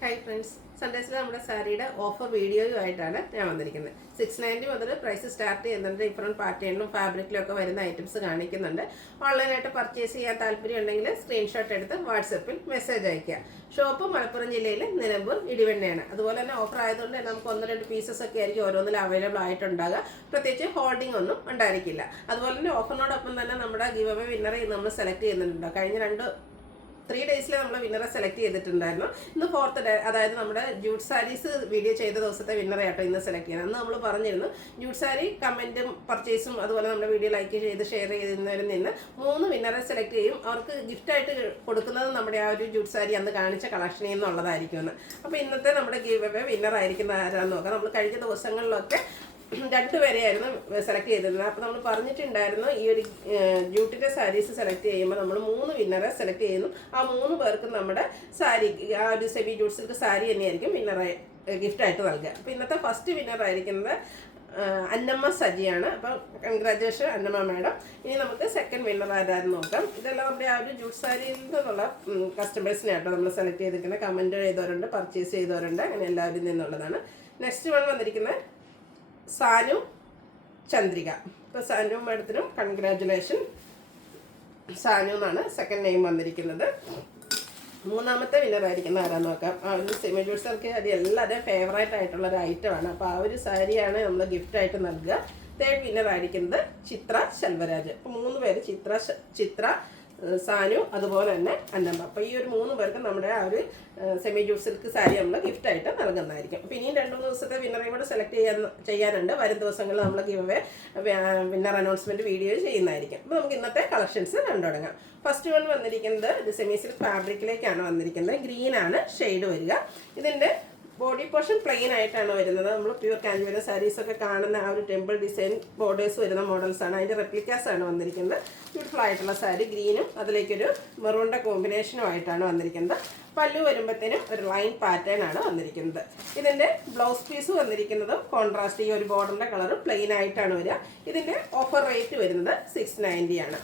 Hi friends, സൺഡേസിൽ നമ്മുടെ സാരിയുടെ offer വീഡിയോയുമായിട്ടാണ് ഞാൻ വന്നിരിക്കുന്നത്. 690 മുതൽ പ്രൈസ് സ്റ്റാർട്ട് ചെയ്യുന്നുണ്ട്. ഡിഫറെൻറ്റ് പാറ്റേണിലും ഫാബ്രിക്കിലും ഒക്കെ വരുന്ന ഐറ്റംസ് കാണിക്കുന്നുണ്ട്. ഓൺലൈനായിട്ട് പർച്ചേസ് ചെയ്യാൻ താല്പര്യം ഉണ്ടെങ്കിൽ സ്ക്രീൻഷോട്ട് എടുത്ത് വാട്സപ്പിൽ മെസ്സേജ് അയയ്ക്കുക. ഷോപ്പ് മലപ്പുറം ജില്ലയിൽ നിലമ്പൂർ ഇടിവണ്ണയാണ്. അതുപോലെ തന്നെ ഓഫർ ആയതുകൊണ്ട് നമുക്ക് 1-2 പീസസ് ഒക്കെ ആയിരിക്കും ഓരോന്നിൽ അവൈലബിൾ ആയിട്ടുണ്ടാകുക. പ്രത്യേകിച്ച് ഹോൾഡിംഗ് ഒന്നും ഉണ്ടായിരിക്കില്ല. അതുപോലെ തന്നെ ഓഫറിനോടൊപ്പം തന്നെ നമ്മുടെ ഗിവ് അവേ വിന്നറെ നമ്മൾ സെലക്ട് ചെയ്യുന്നുണ്ട്. കഴിഞ്ഞ 3 ഡേയ്സിൽ നമ്മൾ വിന്നറെ സെലക്ട് ചെയ്തിട്ടുണ്ടായിരുന്നു. ഇന്ന് 4th ഡേ, അതായത് നമ്മുടെ ജൂട്ട് സാരീസ് വീഡിയോ ചെയ്ത ദിവസത്തെ വിന്നറെ ആട്ടോ ഇന്ന് സെലക്ട് ചെയ്യുന്നത്. അന്ന് നമ്മൾ പറഞ്ഞിരുന്നു ജൂട്ട് സാരി കമൻറ്റും പർച്ചേസും അതുപോലെ നമ്മുടെ വീഡിയോ ലൈക്ക് ചെയ്ത് ഷെയർ ചെയ്യുന്നവരിൽ നിന്ന് 3 വിന്നറെ സെലക്ട് ചെയ്യും. അവർക്ക് ഗിഫ്റ്റായിട്ട് കൊടുക്കുന്നത് നമ്മുടെ ആ ഒരു ജൂട്ട് സാരി അന്ന് കാണിച്ച കളക്ഷനിൽ നിന്നുള്ളതായിരിക്കുമെന്ന്. അപ്പോൾ ഇന്നത്തെ നമ്മുടെ ഗിവ് അവേ വിന്നർ ആയിരിക്കുന്ന ആരാന്ന് നോക്കാം. നമ്മൾ കഴിഞ്ഞ ദിവസങ്ങളിലൊക്കെ 2 പേരെയായിരുന്നു സെലക്ട് ചെയ്തിരുന്നത്. അപ്പോൾ നമ്മൾ പറഞ്ഞിട്ടുണ്ടായിരുന്നു ഈ ഒരു ജൂട്ടിൻ്റെ സാരീസ് സെലക്ട് ചെയ്യുമ്പോൾ നമ്മൾ 3 വിന്നറെ സെലക്ട് ചെയ്യുന്നു. ആ 3 പേർക്ക് നമ്മുടെ സാരി, ആ ഒരു സെമി ജൂട്ട് സിൽക്ക് സാരി തന്നെയായിരിക്കും വിന്നറെ ഗിഫ്റ്റായിട്ട് നൽകുക. അപ്പോൾ ഇന്നത്തെ ഫസ്റ്റ് വിന്നർ ആയിരിക്കുന്നത് അന്നമ്മ സജിയാണ്. അപ്പോൾ കൺഗ്രാജുലേഷൻ അന്നമ്മ മാഡം. ഇനി നമുക്ക് സെക്കൻഡ് വിന്നർ ആരാന്ന് നോക്കാം. ഇതെല്ലാം നമ്മുടെ ആ ഒരു ജൂട്ട് സാരിയിൽ നിന്നുള്ള കസ്റ്റമേഴ്സിനെയാട്ടോ നമ്മൾ സെലക്ട് ചെയ്തിരിക്കുന്നത്. കമൻറ്റ് ചെയ്തവരുണ്ട്, പർച്ചേസ് ചെയ്തവരുണ്ട്, അങ്ങനെ എല്ലാവരിൽ നിന്നുള്ളതാണ്. നെക്സ്റ്റ് വൺ വന്നിരിക്കുന്നത് സാനു ചന്ദ്രിക. ഇപ്പോൾ സാനു മാഡത്തിനും കൺഗ്രാജുലേഷൻ. സാനു എന്നാണ് സെക്കൻഡ് നെയിം വന്നിരിക്കുന്നത്. മൂന്നാമത്തെ വിന്നർ ആയിരിക്കുന്ന ആരാന്ന് നോക്കാം. ആ ഒരു സെമി ജൂട്ട് സിൽക്ക് സാരി എല്ലാവരുടെയും ഫേവറേറ്റ് ആയിട്ടുള്ള ഒരു ഐറ്റമാണ്. അപ്പോൾ ആ ഒരു സാരിയാണ് നമ്മൾ ഗിഫ്റ്റായിട്ട് നൽകുക. തേർഡ് വിന്നർ ആയിരിക്കുന്നത് ചിത്ര ശെൽവരാജ്. അപ്പോൾ 3 പേര് ചിത്ര സാനു അതുപോലെ തന്നെ അന്നമ്മ. അപ്പോൾ ഈ ഒരു 3 പേർക്ക് നമ്മുടെ ആ ഒരു സെമി ജൂട്ട് സിൽക്ക് സാരി നമ്മൾ ഗിഫ്റ്റായിട്ട് നൽകുന്നതായിരിക്കും. അപ്പോൾ ഇനിയും 2-3 ദിവസത്തെ വിന്നറെ കൂടെ സെലക്ട് ചെയ്യാനുണ്ട്. വരും ദിവസങ്ങളിൽ നമ്മൾ give away winner announcement video ചെയ്യുന്നതായിരിക്കും. അപ്പോൾ നമുക്ക് ഇന്നത്തെ കളക്ഷൻസ് കണ്ടു തുടങ്ങാം. ഫസ്റ്റ് വൺ വന്നിരിക്കുന്നത് ഇത് സെമി സിൽക്ക് ഫാബ്രിക്കിലേക്കാണ് വന്നിരിക്കുന്നത്. ഗ്രീനാണ് ഷെയ്ഡ് വരിക. ഇതിൻ്റെ ബോഡി പോർഷൻ പ്ലെയിൻ ആയിട്ടാണ് വരുന്നത്. നമ്മൾ പ്യൂർ കാഞ്ചീപുരം സാരീസൊക്കെ കാണുന്ന ആ ഒരു ടെമ്പിൾ ഡിസൈൻ ബോർഡേഴ്സ് വരുന്ന മോഡൽസാണ്. അതിൻ്റെ റെപ്ലിക്കാസ് ആണ് വന്നിരിക്കുന്നത്. ബ്യൂട്ടിഫുൾ ആയിട്ടുള്ള സാരി, ഗ്രീനും അതിലേക്കൊരു മെറൂണിൻ്റെ കോമ്പിനേഷനും ആയിട്ടാണ് വന്നിരിക്കുന്നത്. പല്ലു വരുമ്പോഴത്തേനും ഒരു ലൈൻ പാറ്റേൺ ആണ് വന്നിരിക്കുന്നത്. ഇതിൻ്റെ ബ്ലൗസ് പീസ് വന്നിരിക്കുന്നത് കോൺട്രാസ്റ്റ്, ഈ ഒരു ബോർഡറിൻ്റെ കളർ പ്ലെയിൻ ആയിട്ടാണ് വരിക. ഇതിൻ്റെ ഓഫർ റേറ്റ് വരുന്നത് 690 ആണ്.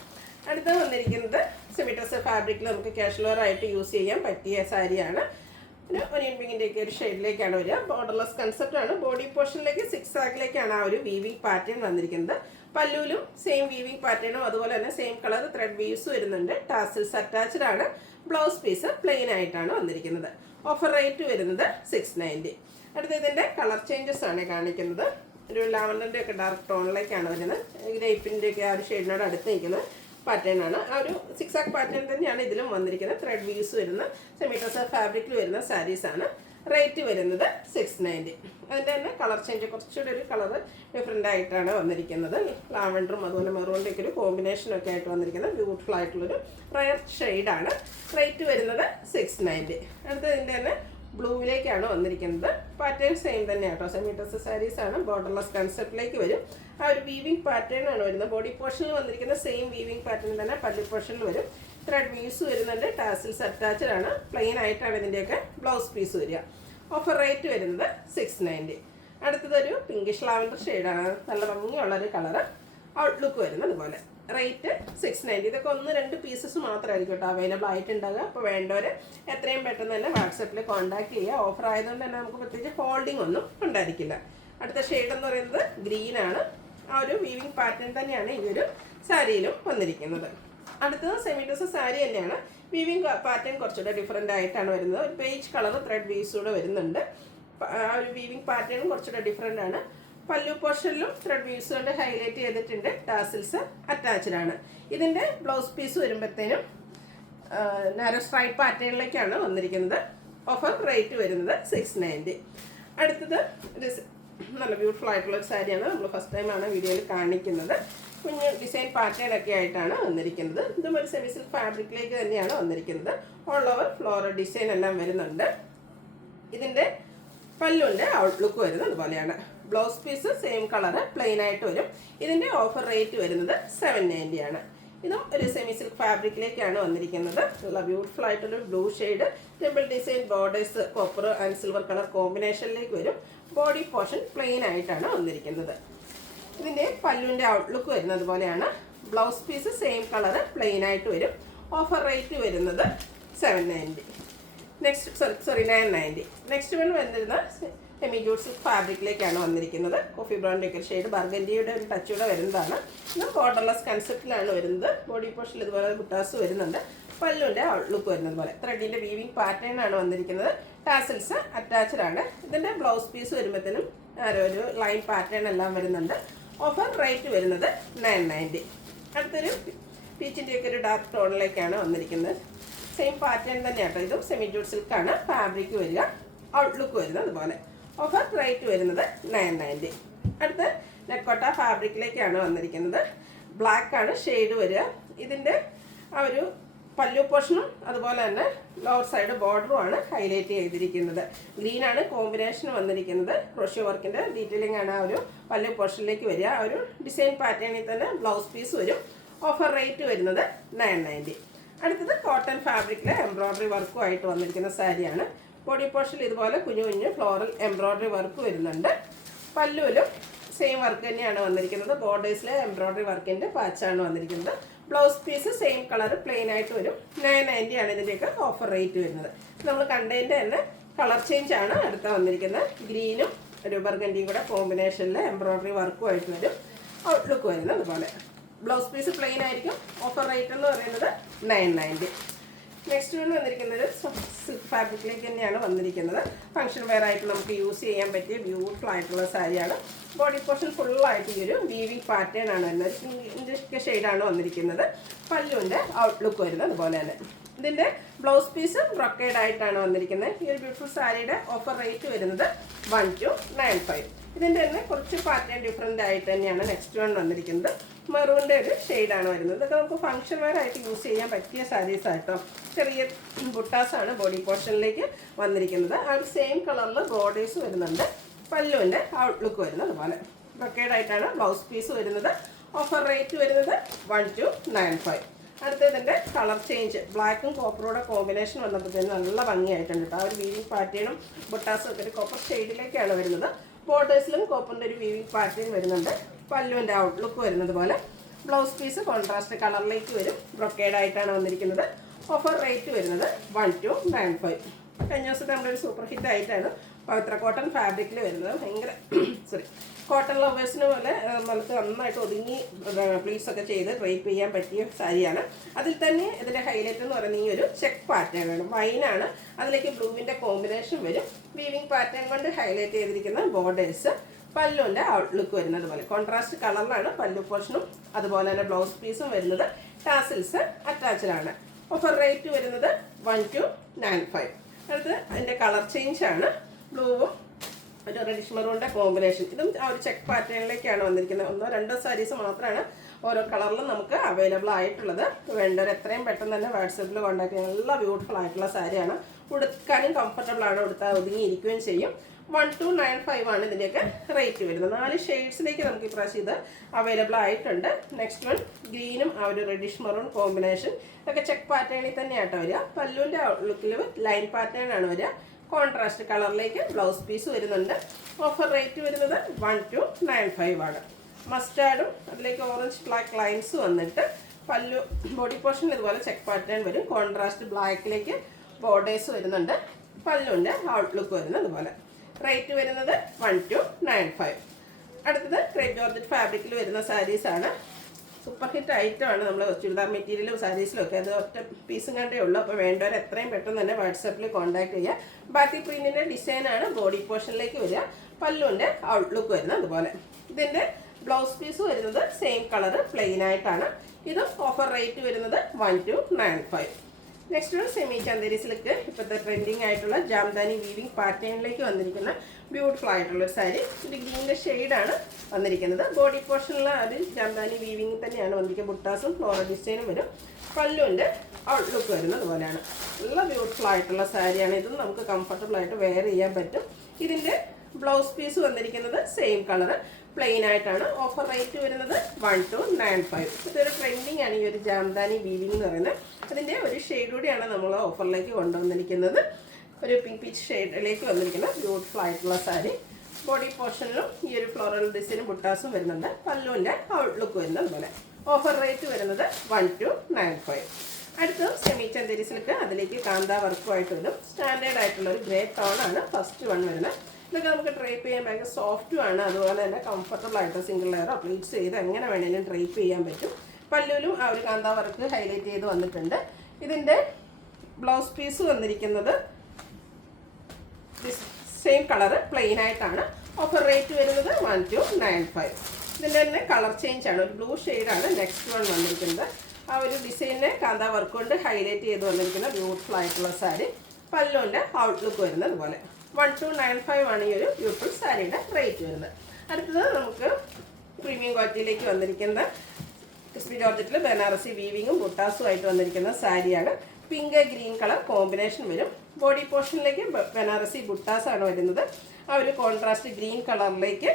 അടുത്ത് വന്നിരിക്കുന്നത് സെമി ഡ്രസ് ഫാബ്രിക്കിൽ നമുക്ക് കാഷ്വൽ വെയർ ആയിട്ട് യൂസ് ചെയ്യാൻ പറ്റിയ സാരിയാണ്. പിന്നെ ഒനിയൻ പിങ്കിൻ്റെയൊക്കെ ഒരു ഷെയ്ഡിലേക്കാണ് വരിക. ബോർഡർലെസ് കൺസെപ്റ്റാണ്. ബോഡി പോർഷനിലേക്ക് 6 ആക്കിലേക്കാണ് ആ ഒരു വീവിങ് പാറ്റേൺ വന്നിരിക്കുന്നത്. പല്ലുവിലും സെയിം വീവിങ് പാറ്റേണും അതുപോലെ തന്നെ സെയിം കളർ ത്രെഡ് വീവ്സ് വരുന്നുണ്ട്. ടാസിൽസ് അറ്റാച്ച്ഡ് ആണ്. ബ്ലൗസ് പീസ് പ്ലെയിൻ ആയിട്ടാണ് വന്നിരിക്കുന്നത്. ഓഫർ റേറ്റ് വരുന്നത് 690. അടുത്ത ഇതിൻ്റെ കളർ ചേഞ്ചസ് ആണ് കാണിക്കുന്നത്. ഒരു ലാവൻഡറിൻ്റെ ഒക്കെ ഡാർക്ക് ടോണിലേക്കാണ് വരുന്നത്. ഗ്രേപ്പിൻ്റെയൊക്കെ ആ ഒരു ഷെയ്ഡിനോട് അടുത്ത് നിൽക്കുന്നത് പാറ്റേൺ ആണ്. ആ ഒരു 6 ആക്ക് പാറ്റേൺ തന്നെയാണ് ഇതിലും വന്നിരിക്കുന്നത്. ത്രെഡ് വീവ്സ് വരുന്ന സെമി ഡ്രസ് ഫാബ്രിക്കിൽ വരുന്ന സാരീസാണ്. റേറ്റ് വരുന്നത് 690. അതിൻ്റെ തന്നെ കളർ ചേഞ്ച് കുറച്ചുകൂടി ഒരു കളർ ഡിഫറെൻ്റ് ആയിട്ടാണ് വന്നിരിക്കുന്നത്. ലാവൻഡറും അതുപോലെ മെറൂണിൻ്റെ ഒക്കെ ഒരു കോമ്പിനേഷനൊക്കെ ആയിട്ട് വന്നിരിക്കുന്നത് ബ്യൂട്ടിഫുൾ ആയിട്ടുള്ളൊരു റയർ ഷെയ്ഡാണ്. റേറ്റ് വരുന്നത് 690. അടുത്തതിൻ്റെ തന്നെ ബ്ലൂവിലേക്കാണ് വന്നിരിക്കുന്നത്. പാറ്റേൺ സെയിം തന്നെയാണ് കേട്ടോ. സെമി ഡ്രസ് സാരീസാണ്. ബോർഡർലെസ് കൺസെപ്റ്റിലേക്ക് വരും. ആ ഒരു വീവിങ് പാറ്റേൺ ആണ് വരുന്നത്. ബോഡി പോർഷനിൽ വന്നിരിക്കുന്ന സെയിം വീവിങ് പാറ്റേൺ തന്നെ പല്ലു പോർഷനിൽ വരും. ത്രെഡ് വീവ്സ് വരുന്നുണ്ട്. ടാസിൽസ് അറ്റാച്ച്ഡ് ആണ്. പ്ലെയിൻ ആയിട്ടാണ് ഇതിൻ്റെയൊക്കെ ബ്ലൗസ് പീസ് വരിക. ഓഫർ റേറ്റ് വരുന്നത് 690. അടുത്തതൊരു പിങ്കിഷ് ലാവൻഡർ ഷെയ്ഡാണ്. നല്ല ഭംഗിയുള്ളൊരു കളറ്. ഔട്ട്ലുക്ക് വരുന്നത് അതുപോലെ. റേറ്റ് 690. ഇതൊക്കെ 1-2 പീസസ് മാത്രമായിരിക്കും കേട്ടോ അവൈലബിൾ ആയിട്ടുണ്ടാകുക. അപ്പോൾ വേണ്ടവർ എത്രയും പെട്ടെന്ന് തന്നെ വാട്സപ്പിൽ കോൺടാക്ട് ചെയ്യുക. ഓഫർ ആയതുകൊണ്ട് തന്നെ നമുക്ക് പ്രത്യേകിച്ച് ഹോൾഡിംഗ് ഒന്നും ഉണ്ടായിരിക്കില്ല. അടുത്ത ഷെയ്ഡ് എന്ന് പറയുന്നത് ഗ്രീനാണ്. ആ ഒരു വീവിങ് പാറ്റേൺ തന്നെയാണ് ഈ ഒരു സാരിയിലും വന്നിരിക്കുന്നത്. അടുത്തത് സെമി ഡ്രസ് സാരി തന്നെയാണ്. വീവിങ് പാറ്റേൺ കുറച്ചുകൂടെ ഡിഫറെൻ്റ് ആയിട്ടാണ് വരുന്നത്. ഒരു ബേജ് കളർ ത്രെഡ് വീവ്സ് കൂടെ വരുന്നുണ്ട്. ആ ഒരു വീവിങ് പാറ്റേണും കുറച്ചുകൂടെ ഡിഫറെൻ്റ് ആണ്. പല്ലു പോർഷനിലും ത്രെഡ് വീവ്സ് കൊണ്ട് ഹൈലൈറ്റ് ചെയ്തിട്ടുണ്ട്. ടാസിൽസ് അറ്റാച്ച്ഡ് ആണ്. ഇതിൻ്റെ ബ്ലൗസ് പീസ് വരുമ്പോഴത്തേനും നാരോ സ്ട്രൈപ്പ് പാറ്റേണിലേക്കാണ് വന്നിരിക്കുന്നത്. ഓഫർ റേറ്റ് വരുന്നത് 690. അടുത്തത് നല്ല ബ്യൂട്ടിഫുൾ ആയിട്ടുള്ള ഒരു സാരിയാണ്. നമ്മൾ ഫസ്റ്റ് ടൈമാണ് വീഡിയോയിൽ കാണിക്കുന്നത്. കുഞ്ഞ് ഡിസൈൻ പാറ്റേൺ ഒക്കെ ആയിട്ടാണ് വന്നിരിക്കുന്നത്. ഇതും ഒരു സെമി സിൽക്ക് ഫാബ്രിക്കിലേക്ക് തന്നെയാണ് വന്നിരിക്കുന്നത്. ഓൾ ഓവർ ഫ്ലോറൽ ഡിസൈൻ എല്ലാം വരുന്നുണ്ട്. ഇതിൻ്റെ പല്ലുവിൻ്റെ ഔട്ട്ലുക്ക് വരുന്നത് അതുപോലെയാണ്. Blouse piece same colour plain ആയിട്ട് വരും. ഇതിൻ്റെ ഓഫർ റേറ്റ് വരുന്നത് 790 ആണ്. ഇതും ഒരു സെമി സിൽക്ക് ഫാബ്രിക്കിലേക്കാണ് വന്നിരിക്കുന്നത്. നല്ല ബ്യൂട്ടിഫുൾ ആയിട്ടുള്ള blue shade temple design borders copper and silver colour കോമ്പിനേഷനിലേക്ക് വരും. ബോഡി പോർഷൻ പ്ലെയിൻ ആയിട്ടാണ് വന്നിരിക്കുന്നത്. ഇതിൻ്റെ പല്ലുവിൻ്റെ ഔട്ട്ലുക്ക് വരുന്നത് പോലെയാണ്. Blouse piece same colour plain ആയിട്ട് വരും. ഓഫർ റേറ്റ് വരുന്നത് 790. സോറി 990. നെക്സ്റ്റ് വൺ വന്നിരുന്ന സെമി ജൂട്ട് സിൽക്ക് ഫാബ്രിക്കിലേക്കാണ് വന്നിരിക്കുന്നത്. കോഫി ബ്രൗൺ ഡെക്കർ ഷെയ്ഡ് ബർഗൻഡിയുടെ ഒരു ടച്ചൂടെ വരുന്നതാണ്. ഇത് ബോർഡർലെസ് കൺസെപ്റ്റിലാണ് വരുന്നത്. ബോഡി പോർഷനിൽ ഇതുപോലെ ബുട്ടാസ് വരുന്നുണ്ട്. പല്ലുവിൻ്റെ ഔട്ട്ലുക്ക് വരുന്നത് പോലെ ത്രെഡിൻ്റെ വീവിങ് പാറ്റേൺ ആണ് വന്നിരിക്കുന്നത്. ടാസിൽസ് അറ്റാച്ച്ഡ് ആണ്. ഇതിൻ്റെ ബ്ലൗസ് പീസ് വരുമ്പോഴത്തേനും ഒരു ലൈൻ പാറ്റേൺ എല്ലാം വരുന്നുണ്ട്. ഓഫർ റേറ്റ് വരുന്നത് 990. അടുത്തൊരു പീച്ചിൻ്റെയൊക്കെ ഒരു ഡാർക്ക് ടോണിലേക്കാണ് വന്നിരിക്കുന്നത്. സെയിം പാറ്റേൺ തന്നെയാട്ടോ. ഇതും സെമി ജൂട്ട് സിൽക്കാണ് ഫാബ്രിക് വരിക. ഔട്ട്ലുക്ക് വരുന്നത് അതുപോലെ. ഓഫർ റേറ്റ് വരുന്നത് 990. അടുത്ത് നെക്കോട്ട ഫാബ്രിക്കിലേക്കാണ് വന്നിരിക്കുന്നത്. ബ്ലാക്ക് ആണ് ഷെയ്ഡ് വരിക. ഇതിൻ്റെ ആ ഒരു പല്ലു പോർഷനും അതുപോലെ തന്നെ ലോവർ സൈഡ് ബോർഡറുമാണ് ഹൈലൈറ്റ് ചെയ്തിരിക്കുന്നത്. ഗ്രീൻ ആണ് കോമ്പിനേഷൻ വന്നിരിക്കുന്നത്. ക്രോഷ്യോ വർക്കിൻ്റെ ഡീറ്റെയിലിംഗ് ആണ് ആ ഒരു പല്ലു പോർഷനിലേക്ക് വരിക. ആ ഒരു ഡിസൈൻ പാറ്റേണിൽ തന്നെ ബ്ലൗസ് പീസ് വരും. ഓഫർ റേറ്റ് വരുന്നത് 990. അടുത്തത് കോട്ടൺ ഫാബ്രിക്കിലെ എംബ്രോയ്ഡറി വർക്കും ആയിട്ട് വന്നിരിക്കുന്ന സാരിയാണ്. ബോഡി പോർഷനിൽ ഇതുപോലെ കുഞ്ഞു കുഞ്ഞു ഫ്ലോറൽ എംബ്രോയ്ഡറി വർക്ക് വരുന്നുണ്ട്. പല്ലുവിലും സെയിം വർക്ക് തന്നെയാണ് വന്നിരിക്കുന്നത്. ബോർഡേഴ്സിലെ എംബ്രോയ്ഡറി വർക്കിൻ്റെ പാച്ചാണ് വന്നിരിക്കുന്നത്. Blouse piece same colour plain ആയിട്ട് വരും. 990 ആണ് ഇതിൻ്റെയൊക്കെ ഓഫർ റേറ്റ് വരുന്നത്. നമ്മൾ കണ്ടതിൻ്റെ തന്നെ കളർ ചേഞ്ച് ആണ് അടുത്ത വന്നിരിക്കുന്നത്. ഗ്രീനും ഒരു ബർഗൻഡിയും കൂടെ കോമ്പിനേഷനിൽ എംബ്രോയ്ഡറി വർക്കും ആയിട്ട് വരും. ഔട്ട്ലുക്ക് വരുന്നത് അതുപോലെ. ബ്ലൗസ് പീസ് പ്ലെയിൻ ആയിരിക്കും. ഓഫർ റേറ്റ് എന്ന് പറയുന്നത് 990. നെക്സ്റ്റ് വൺ വന്നിരിക്കുന്നത് സിൽക്ക് ഫാബ്രിക്കിലേക്ക് തന്നെയാണ് വന്നിരിക്കുന്നത്. ഫംഗ്ഷൻ വെയർ ആയിട്ട് നമുക്ക് യൂസ് ചെയ്യാൻ പറ്റിയ ബ്യൂട്ടിഫുൾ ആയിട്ടുള്ള സാരിയാണ്. ബോഡി പോർഷൻ ഫുള്ളായിട്ട് ഈ ഒരു വീവിങ് പാറ്റേൺ ആണ് വരുന്നത്. ഇഞ്ച് ഷെയ്ഡാണ് വന്നിരിക്കുന്നത്. പല്ലുവിൻ്റെ ഔട്ട്ലുക്ക് വരുന്നത് അതുപോലെ തന്നെ. ഇതിൻ്റെ ബ്ലൗസ് പീസ് ബ്രൊക്കേഡ് ആയിട്ടാണ് വന്നിരിക്കുന്നത്. ഈ ഒരു ബ്യൂട്ടിഫുൾ സാരിയുടെ ഓഫർ റേറ്റ് വരുന്നത് 1295. ഇതിൻ്റെ തന്നെ കുറച്ച് പാറ്റേൺ ഡിഫറെൻ്റ് ആയിട്ട് തന്നെയാണ് നെക്സ്റ്റ് വൺ വന്നിരിക്കുന്നത്. മെറൂണിൻ്റെ ഒരു ഷെയ്ഡാണ് വരുന്നത്. ഇതൊക്കെ നമുക്ക് ഫംഗ്ഷൻ വെയർ ആയിട്ട് യൂസ് ചെയ്യാൻ പറ്റിയ സാരീസ് ആയിട്ടോ. ചെറിയ ബുട്ടാസാണ് ബോഡി പോർഷനിലേക്ക് വന്നിരിക്കുന്നത്. ആ ഒരു സെയിം കളറിൽ ബോർഡേഴ്സ് വരുന്നുണ്ട്. പല്ലുവിൻ്റെ ഔട്ട്ലുക്ക് വരുന്നത് അതുപോലെ. ബ്രൊക്കേഡ് ആയിട്ടാണ് ബ്ലൗസ് പീസ് വരുന്നത്. ഓഫർ റേറ്റ് വരുന്നത് 1295. അടുത്തതിൻ്റെ കളർ ചേഞ്ച് ബ്ലാക്കും കോപ്പറോടെ കോമ്പിനേഷൻ വന്നപ്പോഴത്തേനും നല്ല ഭംഗിയായിട്ടുണ്ട് കേട്ടോ. ആ ഒരു വീവിങ് പാറ്റേണും ബുട്ടാസും ഒക്കെ ഒരു കോപ്പർ ഷെയ്ഡിലേക്കാണ് വരുന്നത്. ബോർഡേഴ്സിലും കോപ്പറിൻ്റെ ഒരു വീവിങ് പാറ്റേൺ വരുന്നുണ്ട്. പല്ലുവിൻ്റെ ഔട്ട്ലുക്ക് വരുന്നത് പോലെ. ബ്ലൗസ് പീസ് കോൺട്രാസ്റ്റ് കളറിലേക്ക് വരും. ബ്രൊക്കേഡ് ആയിട്ടാണ് വന്നിരിക്കുന്നത്. ഓഫർ റേറ്റ് വരുന്നത് 1295. കഴിഞ്ഞ ദിവസത്തെ നമ്മുടെ ഒരു സൂപ്പർ ഹിറ്റ് ആയിട്ടാണ് പവിത്ര കോട്ടൺ ഫാബ്രിക്കിൽ വരുന്നത്. ഭയങ്കര കോട്ടൺ ലവേഴ്സിന് പോലെ നമുക്ക് നന്നായിട്ട് ഒതുങ്ങി പ്ലീറ്റ്സൊക്കെ ചെയ്ത് ഡ്രൈപ്പ് ചെയ്യാൻ പറ്റിയ സാരിയാണ്. അതിൽ തന്നെ ഇതിൻ്റെ ഹൈലൈറ്റ് എന്ന് പറയുന്നത് ഈ ഒരു ചെക്ക് പാറ്റേൺ ആണ്. വൈനാണ്. അതിലേക്ക് ബ്ലൂവിൻ്റെ കോമ്പിനേഷൻ വരും. വീവിങ് പാറ്റേൺ കൊണ്ട് ഹൈലൈറ്റ് ചെയ്തിരിക്കുന്ന ബോർഡേഴ്സ്. പല്ലുവിൻ്റെ ഔട്ട്ലുക്ക് വരുന്നത് പോലെ. കോൺട്രാസ്റ്റ് കളറിലാണ് പല്ലു പോർഷനും അതുപോലെ തന്നെ ബ്ലൗസ് പീസും വരുന്നത്. ടാസിൽസ് അറ്റാച്ച്ഡ് ആണ്. ഓഫർ റേറ്റ് വരുന്നത് 1295. അടുത്ത് അതിൻ്റെ കളർ ചേഞ്ച് ആണ്. ബ്ലൂവും ഒരു റെഡിഷ് മെറൂണിൻ്റെ കോമ്പിനേഷൻ. ഇതും ആ ഒരു ചെക്ക് പാറ്റേണിലേക്കാണ് വന്നിരിക്കുന്നത്. 1-2 സാരീസ് മാത്രമാണ് ഓരോ കളറിലും നമുക്ക് അവൈലബിൾ ആയിട്ടുള്ളത്. വേണ്ടവർ എത്രയും പെട്ടെന്ന് തന്നെ വാട്സപ്പിൽ കോൺടാക്ട് ചെയ്യാം. നല്ല ബ്യൂട്ടിഫുൾ ആയിട്ടുള്ള സാരിയാണ്. ഉടുക്കാനും കംഫർട്ടബിൾ ആണ്. ഉടുത്താൽ ഒതുങ്ങിയിരിക്കുകയും ചെയ്യും. 1295 ആണ് ഇതിൻ്റെയൊക്കെ റേറ്റ് വരുന്നത്. 4 ഷെയ്ഡ്സിലേക്ക് നമുക്ക് ഇപ്രാവശ്യം ഇത് അവൈലബിൾ ആയിട്ടുണ്ട്. നെക്സ്റ്റ് വൺ ഗ്രീനും ആ ഒരു റെഡിഷ് മെറൂൺ കോമ്പിനേഷൻ. ഇതൊക്കെ ചെക്ക് പാറ്റേണിൽ തന്നെയാട്ടോ വരിക. പല്ലുവിൻ്റെ ഔട്ട്ലുക്കിൽ ലൈൻ പാറ്റേൺ ആണ് വരിക. കോൺട്രാസ്റ്റ് കളറിലേക്ക് ബ്ലൗസ് പീസ് വരുന്നുണ്ട്. ഓഫർ റേറ്റ് വരുന്നത് 1295 ആണ്. മസ്റ്റാർഡും അതിലേക്ക് ഓറഞ്ച് ബ്ലാക്ക് ലൈൻസ് വന്നിട്ട് പല്ലു ബോഡി പോർഷനിൽ ഇതുപോലെ ചെക്ക് പാറ്റേൺ വരും. കോൺട്രാസ്റ്റ് ബ്ലാക്കിലേക്ക് ബോർഡേഴ്സ് വരുന്നുണ്ട്. പല്ലുവിൻ്റെ ഔട്ട്ലുക്ക് വരുന്നത് അതുപോലെ. റേറ്റ് വരുന്നത് 1295. അടുത്തത് ക്രേപ്പ് ജോർജറ്റ് ഫാബ്രിക്കിൽ വരുന്ന സാരീസാണ്. സൂപ്പർ ഹിറ്റ് ഐറ്റമാണ്. നമ്മൾ ചുരിദാർ മെറ്റീരിയലും സാരീസിലും ഒക്കെ അത് ഒറ്റ പീസും കണ്ടേ ഉള്ളൂ. അപ്പോൾ വേണ്ടവർ എത്രയും പെട്ടെന്ന് തന്നെ വാട്സാപ്പിൽ കോൺടാക്ട് ചെയ്യുക. ബാക്കി പ്രിൻറ്റിൻ്റെ ഡിസൈനാണ് ബോഡി പോർഷനിലേക്ക് വരിക. പല്ലുവിൻ്റെ ഔട്ട്ലുക്ക് വരുന്നത് അതുപോലെ. ഇതിൻ്റെ ബ്ലൗസ് പീസ് വരുന്നത് സെയിം കളർ പ്ലെയിൻ ആയിട്ടാണ്. ഇതും ഓഫർ റേറ്റ് വരുന്നത് 1295. നെക്സ്റ്റ് ഒരു സെമി ചന്ദേരി സിൽക്ക്. ഇപ്പോഴത്തെ ട്രെൻഡിങ് ആയിട്ടുള്ള ജാംദാനി വീവിങ് പാറ്റേണിലേക്ക് വന്നിരിക്കുന്ന ബ്യൂട്ടിഫുൾ ആയിട്ടുള്ളൊരു സാരി. ഒരു ഗ്രീനിൻ്റെ ഷെയ്ഡാണ് വന്നിരിക്കുന്നത്. ബോഡി പോർഷനിലെ ഒരു ജാംദാനി വീവിങ് തന്നെയാണ് വന്നിരിക്കുന്നത്. ബുട്ടാസും ഫ്ലോറൽ ഡിസൈനും വരും. പല്ലുവിൻ്റെ ഔട്ട്ലുക്ക് വരുന്നത് അതുപോലെയാണ്. നല്ല ബ്യൂട്ടിഫുൾ ആയിട്ടുള്ള സാരിയാണ്. ഇതും നമുക്ക് കംഫർട്ടബിൾ ആയിട്ട് വെയർ ചെയ്യാൻ പറ്റും. ഇതിൻ്റെ ബ്ലൗസ് പീസ് വന്നിരിക്കുന്നത് സെയിം കളർ പ്ലെയിൻ ആയിട്ടാണ്. ഓഫർ റേറ്റ് വരുന്നത് 1295. ഇതൊരു ട്രെൻഡിങ് ആണ് ഈ ഒരു ജാംദാനി വീവിങ് എന്ന് പറയുന്നത്. അതിൻ്റെ ഒരു ഷെയ്ഡ് കൂടിയാണ് നമ്മൾ ഓഫറിലേക്ക് കൊണ്ടുവന്നിരിക്കുന്നത്. ഒരു പിങ്ക് പീച്ച് ഷെയ്ഡിലേക്ക് വന്നിരിക്കുന്ന ബ്യൂട്ടിഫുൾ ആയിട്ടുള്ള സാരി. ബോഡി പോർഷനിലും ഈ ഒരു ഫ്ലോറൽ ഡിസൈനും ബുട്ടാസും വരുന്നുണ്ട്. പല്ലുവിൻ്റെ ഔട്ട്ലുക്ക് വരുന്നത് അതുപോലെ. ഓഫർ റേറ്റ് വരുന്നത് 1295. അടുത്ത സെമി ചന്തേരി സിൽക്ക്, അതിലേക്ക് കാന്താ വർക്കുമായിട്ട് വരും. സ്റ്റാൻഡേർഡ് ആയിട്ടുള്ള ഒരു ഗ്രേ ടോണാണ് ഫസ്റ്റ് വൺ വരുന്നത്. ഇതൊക്കെ നമുക്ക് ഡ്രൈപ്പ് ചെയ്യാൻ ഭയങ്കര സോഫ്റ്റും ആണ്, അതുപോലെ തന്നെ കംഫർട്ടബിൾ ആയിട്ട് സിംഗിൾ ലെയറോ പ്ലീറ്റ്സ് ചെയ്ത് എങ്ങനെ വേണമെങ്കിലും ഡ്രൈപ്പ് ചെയ്യാൻ പറ്റും. പല്ലുവിലും ആ ഒരു കാന്താ വർക്ക് ഹൈലൈറ്റ് ചെയ്ത് വന്നിട്ടുണ്ട്. ഇതിൻ്റെ ബ്ലൗസ് പീസ് വന്നിരിക്കുന്നത് സെയിം കളറ് പ്ലെയിൻ ആയിട്ടാണ്. ഓഫർ റേറ്റ് വരുന്നത് 1295. ഇതിൻ്റെ തന്നെ കളർ ചേഞ്ച് ആണ്, ഒരു ബ്ലൂ ഷെയ്ഡാണ് നെക്സ്റ്റ് വൺ വന്നിരിക്കുന്നത്. ആ ഒരു ഡിസൈനിനെ കാന്താ വർക്ക് കൊണ്ട് ഹൈലൈറ്റ് ചെയ്ത് വന്നിരിക്കുന്ന ബ്യൂട്ടിഫുൾ ആയിട്ടുള്ള സാരി. പല്ലുവിൻ്റെ ഔട്ട്ലുക്ക് വരുന്നത് പോലെ 1295 ആണ് ഈ ഒരു ബ്യൂട്ടിഫുൾ സാരിയുടെ റേറ്റ് വരുന്നത്. അടുത്തത് നമുക്ക് പ്രീമിയം ക്വാളിറ്റിയിലേക്ക് വന്നിരിക്കുന്ന ക്രിസ്പി ജോർജറ്റിൽ ബനാറസി വീവിങ്ങും ബുട്ടാസും ആയിട്ട് വന്നിരിക്കുന്ന സാരിയാണ്. പിങ്ക് ഗ്രീൻ കളർ കോമ്പിനേഷൻ വരും. ബോഡി പോർഷനിലേക്ക് ബനാറസി ബുട്ടാസാണ് വരുന്നത്. ആ ഒരു കോൺട്രാസ്റ്റ് ഗ്രീൻ കളറിലേക്ക്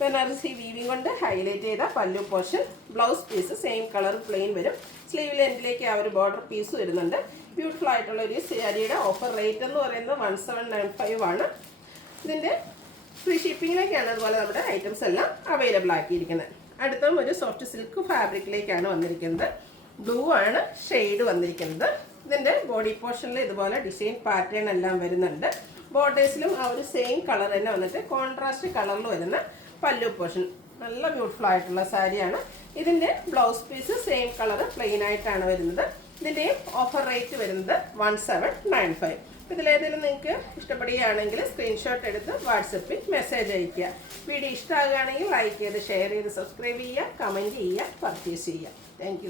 ബനാറസി വീവിങ് കൊണ്ട് ഹൈലൈറ്റ് ചെയ്ത pallu portion. Blouse piece same colour plain വരും. സ്ലീവ് ലെൻറ്റിലേക്ക് ആ ഒരു ബോർഡർ പീസ് വരുന്നുണ്ട്. ബ്യൂട്ടിഫുൾ ആയിട്ടുള്ള ഒരു സാരിയുടെ ഓഫർ റേറ്റ് എന്ന് പറയുന്നത് 1795 ആണ്. ഇതിൻ്റെ ഫ്രീ ഷിപ്പിങ്ങിലേക്കാണ് അതുപോലെ നമ്മുടെ ഐറ്റംസ് എല്ലാം അവൈലബിൾ ആക്കിയിരിക്കുന്നത്. അടുത്തും ഒരു സോഫ്റ്റ് സിൽക്ക് ഫാബ്രിക്കിലേക്കാണ് വന്നിരിക്കുന്നത്. ബ്ലൂ ആണ് ഷെയ്ഡ് വന്നിരിക്കുന്നത്. ഇതിൻ്റെ ബോഡി പോർഷനിൽ ഇതുപോലെ ഡിസൈൻ പാറ്റേൺ എല്ലാം വരുന്നുണ്ട്. ബോർഡേഴ്സിലും ആ ഒരു സെയിം കളർ തന്നെ വന്നിട്ട് കോൺട്രാസ്റ്റ് കളറിൽ വരുന്ന പല്ലു പോർഷൻ. നല്ല ബ്യൂട്ടിഫുൾ ആയിട്ടുള്ള സാരിയാണ്. ഇതിൻ്റെ blouse piece same colour plain ആയിട്ടാണ് വരുന്നത്. ഇതിൻ്റെയും ഓഫർ റേറ്റ് വരുന്നത് 1795. ഇതിലേതെങ്കിലും നിങ്ങൾക്ക് ഇഷ്ടപ്പെടുകയാണെങ്കിൽ സ്ക്രീൻഷോട്ട് എടുത്ത് വാട്സപ്പിൽ മെസ്സേജ് അയയ്ക്കുക. വീഡിയോ ഇഷ്ടമാകുകയാണെങ്കിൽ ലൈക്ക് ചെയ്ത് ഷെയർ ചെയ്ത് സബ്സ്ക്രൈബ് ചെയ്യുക, കമൻറ്റ് ചെയ്യുക, പർച്ചേസ് ചെയ്യുക. താങ്ക്